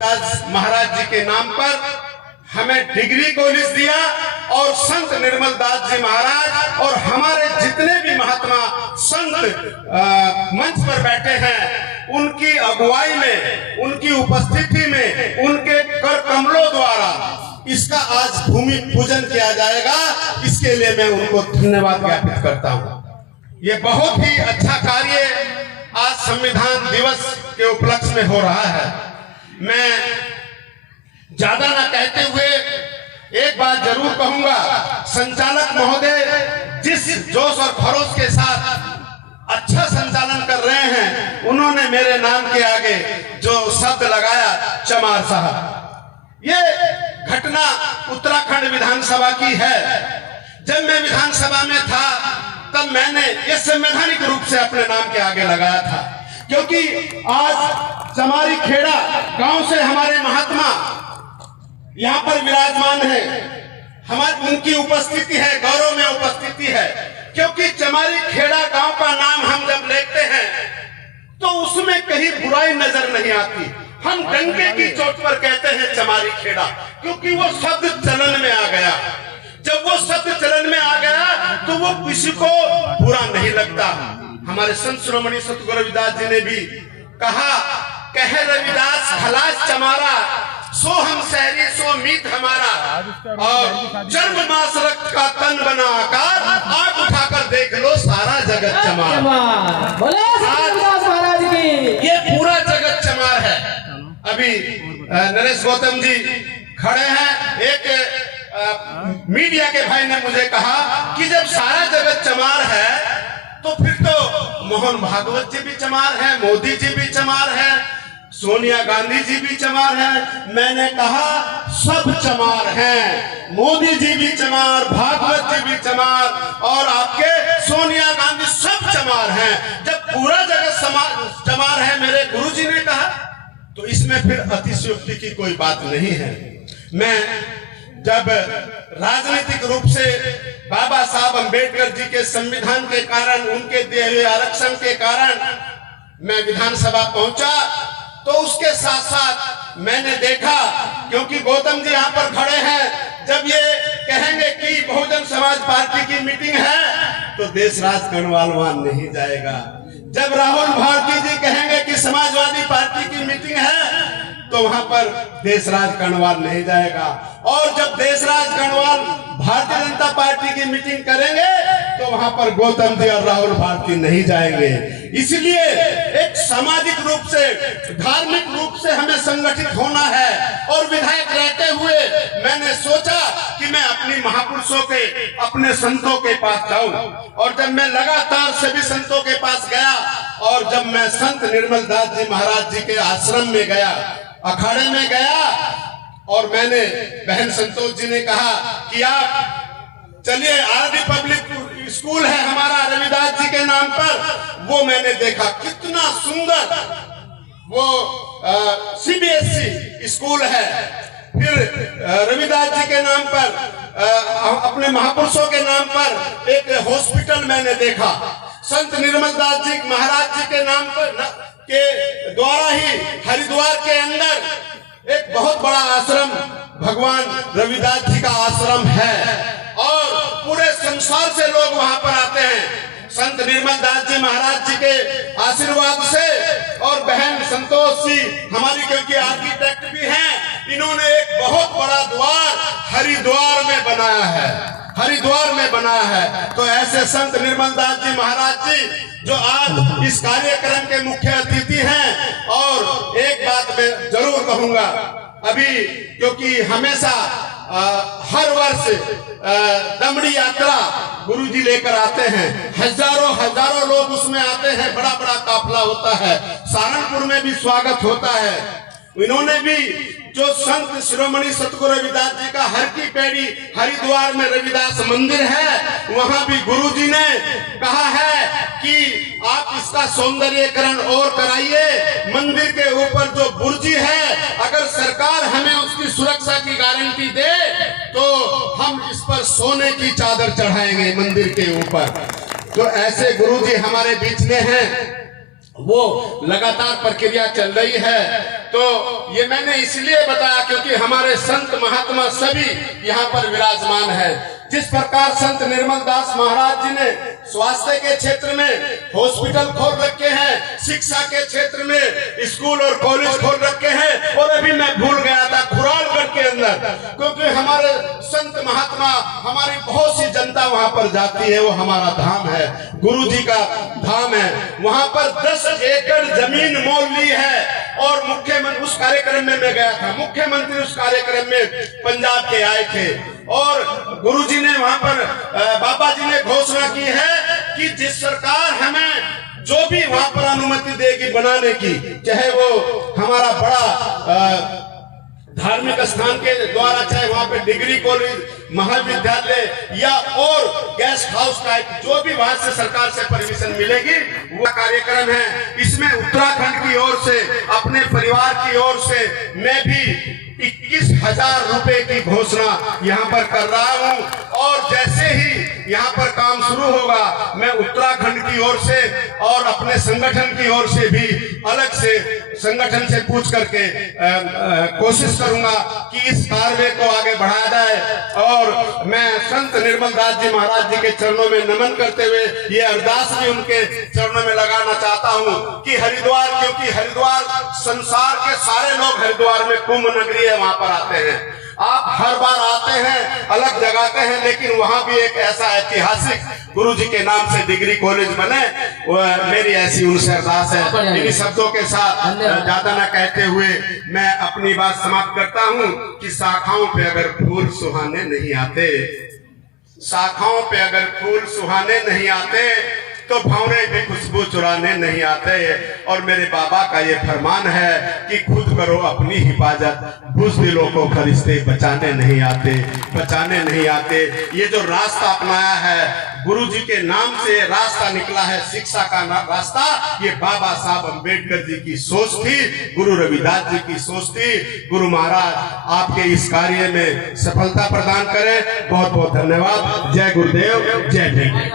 महाराज जी के नाम पर हमें डिग्री कॉलेज दिया और संत निर्मल दास जी महाराज और हमारे जितने भी महात्मा संत मंच पर बैठे हैं उनकी अगुवाई में, उनकी उपस्थिति में, उनके कर कमलों द्वारा इसका आज भूमि पूजन किया जाएगा। इसके लिए मैं उनको धन्यवाद ज्ञापित करता हूँ। ये बहुत ही अच्छा कार्य आज संविधान दिवस के उपलक्ष्य में हो रहा है। मैं ज्यादा ना कहते हुए एक बात जरूर कहूंगा, संचालक महोदय जिस जोश और खरोश के साथ अच्छा संचालन कर रहे हैं, उन्होंने मेरे नाम के आगे जो शब्द लगाया चमार साहब, ये घटना उत्तराखंड विधानसभा की है। जब मैं विधानसभा में था तब मैंने ये संवैधानिक रूप से अपने नाम के आगे लगाया था, क्योंकि आज चमारी खेड़ा गांव से हमारे महात्मा यहाँ पर विराजमान है। हमारी उनकी उपस्थिति है, गौरव में उपस्थिति है, क्योंकि चमारी खेड़ा गांव का नाम हम जब लेते हैं तो उसमें कहीं बुराई नजर नहीं आती। हम डंके की चोट पर कहते हैं चमारी खेड़ा, क्योंकि वो शब्द चलन में आ गया। जब वो शब्द चलन में आ गया तो वो किसी को बुरा नहीं लगता। हमारे संत शिरोमणि सतगुरु रविदास जी ने भी कहा, कहे रविदास खलास चमारा, सो हम शहरी सो मीत हमारा, और जन्म मास रक्त का तन बना आकार, आंख उठाकर देख लो सारा जगत चमार। महाराज की ये पूरा जगत चमार है। अभी नरेश गौतम जी खड़े हैं, एक मीडिया के भाई ने मुझे कहा कि जब सारा जगत चमार है तो फिर तो मोहन भागवत जी भी चमार है, मोदी जी भी चमार है, सोनिया गांधी जी भी चमार है। मैंने कहा सब चमार हैं, मोदी जी भी चमार, भागवत जी भी चमार और आपके सोनिया गांधी सब चमार हैं। जब पूरा जगत चमार है, मेरे गुरु जी ने कहा, तो इसमें फिर अतिशयोक्ति की कोई बात नहीं है। मैं जब राजनीतिक रूप से बाबा साहब अंबेडकर जी के संविधान के कारण, उनके दिए हुए आरक्षण के कारण मैं विधानसभा पहुंचा, तो उसके साथ साथ मैंने देखा, क्योंकि गौतम जी यहाँ पर खड़े हैं, जब ये कहेंगे कि बहुजन समाज पार्टी की मीटिंग है तो देशराज गणवाल वहां नहीं जाएगा। जब राहुल भारती जी कहेंगे कि समाजवादी पार्टी की मीटिंग है तो वहां पर देशराज गणवाल नहीं जाएगा। और जब देशराज गणवाल भारतीय जनता पार्टी की मीटिंग करेंगे तो वहां पर गौतम जी और राहुल भारती नहीं जाएंगे। इसलिए एक सामाजिक रूप से, धार्मिक रूप से हमें संगठित होना है। और विधायक रहते हुए मैंने सोचा कि मैं अपनी महापुरुषों के, अपने संतों के पास जाऊं। और जब मैं लगातार सभी संतों के पास गया, और जब मैं संत निर्मल दास जी महाराज जी के आश्रम में गया, अखाड़े में गया, और मैंने बहन संतोष जी ने कहा कि आप चलिए, आरडी पब्लिक स्कूल है हमारा रविदास जी के नाम पर, वो मैंने देखा कितना सुंदर वो सीबीएसई स्कूल है। फिर रविदास जी के नाम पर, अपने महापुरुषों के नाम पर एक हॉस्पिटल मैंने देखा। संत निर्मल दास जी महाराज जी के नाम पर के द्वारा ही हरिद्वार के अंदर एक बहुत बड़ा आश्रम भगवान रविदास जी का आश्रम है, और पूरे संसार से लोग वहां पर आते हैं संत निर्मल दास जी महाराज जी के आशीर्वाद से। और बहन संतोष जी हमारी, क्योंकि आर्किटेक्ट भी हैं, इन्होंने एक बहुत बड़ा द्वार हरिद्वार में बनाया है, हरिद्वार में बनाया है। तो ऐसे संत निर्मल दास जी महाराज जी जो आज इस कार्यक्रम के मुख्य अतिथि हैं। और एक बात मैं जरूर कहूंगा, अभी क्योंकि हमेशा हर वर्ष दमड़ी यात्रा गुरुजी लेकर आते हैं, हजारों लोग उसमें आते हैं, बड़ा बड़ा काफिला होता है, सहारनपुर में भी स्वागत होता है। इन्होंने भी जो संत शिरोमणि सतगुरु रविदास जी का हर की पेड़ी हरिद्वार में रविदास मंदिर है, वहां भी गुरुजी ने कहा है कि आप इसका सौंदर्यीकरण और कराइए। मंदिर के ऊपर जो बुर्जी है, अगर सरकार हमें उसकी सुरक्षा की गारंटी दे तो हम इस पर सोने की चादर चढ़ाएंगे मंदिर के ऊपर। तो ऐसे गुरुजी हमारे बीच में हैं। वो लगातार प्रक्रिया चल रही है। तो ये मैंने इसलिए बताया क्योंकि हमारे संत महात्मा सभी यहाँ पर विराजमान है। जिस प्रकार संत निर्मल दास महाराज जी ने स्वास्थ्य के क्षेत्र में हॉस्पिटल खोल रखे हैं, शिक्षा के क्षेत्र में स्कूल और कॉलेज खोल रखे हैं, और अभी मैं भूल गया था खुरालगढ़ के अंदर, क्योंकि हमारे संत महात्मा, हमारी बहुत सी जनता वहां पर जाती है, वो हमारा धाम है, गुरु जी का धाम है। वहां पर 10 एकड़ जमीन मोल ली है, और मुख्यमंत्री उस कार्यक्रम में मैं गया था, मुख्यमंत्री उस कार्यक्रम में पंजाब के आए थे, और गुरुजी ने वहां पर बाबा जी ने घोषणा की है कि जिस सरकार हमें जो भी वहां पर अनुमति देगी बनाने की, चाहे वो हमारा बड़ा धार्मिक स्थान के द्वारा, चाहे वहां पे डिग्री कॉलेज, महाविद्यालय या और गेस्ट हाउस टाइप, जो भी वहां से सरकार से परमिशन मिलेगी वो कार्यक्रम है। इसमें उत्तराखंड की ओर से, अपने परिवार की ओर से मैं भी 21,000 रुपए की घोषणा यहाँ पर कर रहा हूँ, और जैसे ही यहाँ पर काम शुरू होगा मैं उत्तराखंड की ओर से और अपने संगठन की ओर से भी अलग से संगठन से पूछ करके कोशिश करूंगा कि इस कार्य को आगे बढ़ाया जाए। और मैं संत निर्मल दास जी महाराज जी के चरणों में नमन करते हुए ये अरदास भी उनके चरणों में लगाना चाहता हूँ कि हरिद्वार, क्योंकि हरिद्वार संसार के सारे लोग हरिद्वार में कुंभ नगरी है, वहां पर आते हैं, आप हर बार आते हैं, अलग जगाते हैं, लेकिन वहां भी एक ऐसा ऐतिहासिक गुरु जी के नाम से डिग्री कॉलेज बने, मेरी ऐसी उनसे अरदास है। इन्हीं शब्दों के साथ ज्यादा न कहते हुए मैं अपनी बात समाप्त करता हूं कि शाखाओं पे अगर फूल सुहाने नहीं आते, शाखाओं पे अगर फूल सुहाने नहीं आते तो भंवरे भी खुशबू चुराने नहीं आते। और मेरे बाबा का ये फरमान है कि खुद करो अपनी हिफाजत, बुज़दिलों को फरिश्ते बचाने नहीं आते, बचाने नहीं आते। ये जो रास्ता अपनाया है, गुरु जी के नाम से रास्ता निकला है, शिक्षा का रास्ता, ये बाबा साहब अम्बेडकर जी की सोच थी, गुरु रविदास जी की सोच थी। गुरु महाराज आपके इस कार्य में सफलता प्रदान करें। बहुत बहुत धन्यवाद। जय गुरुदेव, जय जय।